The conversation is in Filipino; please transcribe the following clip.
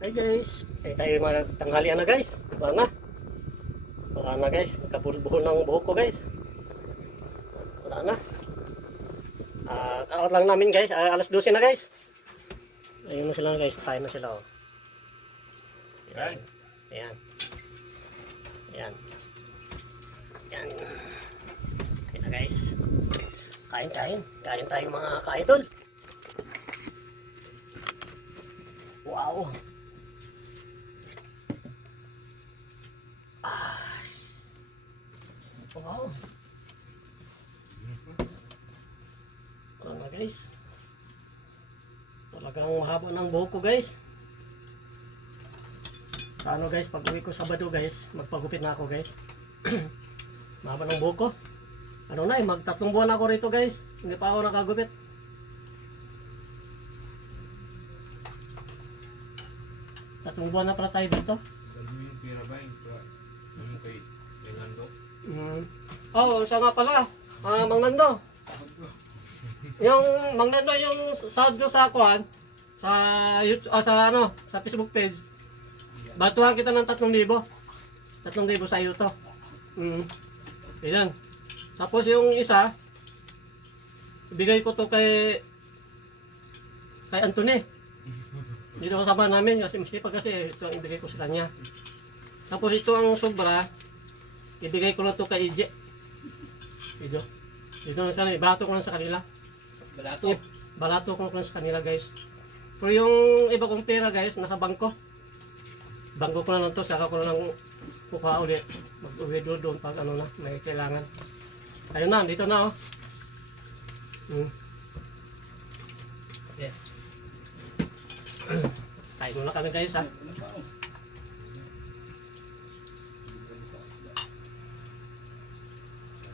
Hi guys, tayo magtanghalian na guys. Wala na guys, nagkabuhol ng buhok ko guys. Wala na. Kaot lang namin guys, alas 12 na guys. Ayun na sila guys, kain na sila oh. Ayan. Ayan. Ayan. Ayan. Ayan na guys. Kain tayo mga kaidol. Wow. Wow. Wala na guys. Talagang mahaba ng buhok ko guys. Ano guys, pag uwi ko Sabado guys, magpagupit na ako guys. Mahaba ng buhok ko. Ano na mag-3 buwan ako rito guys. Hindi pa ako nakagupit. Tatlong buwan na pala tayo dito. Oh, siya nga pala. Mang Nando. Yung Mang Nando yung sahod ko sa kuan sa YouTube, sa Facebook page. Batuhan kita ng 3,000. 3,000 sa iyo to. Ilan. Tapos yung isa ibigay ko to kay Anthony. Dito kasama namin kasi masipag kasi ito ang ibigay ko sa kanya. Tapos ito ang sobra, ibigay ko lang to kay EJ. Dito na sa kanila, balato ko lang sa kanila. Balato ko lang sa kanila guys. Pero yung iba kong pera guys, nasa bangko. Bangko ko na lang to, saka ko na lang kukuha ulit. Mag-uwi doon pag ano na, may kailangan. Ayun na, dito na oh. Okay. Kain muna kami guys ha.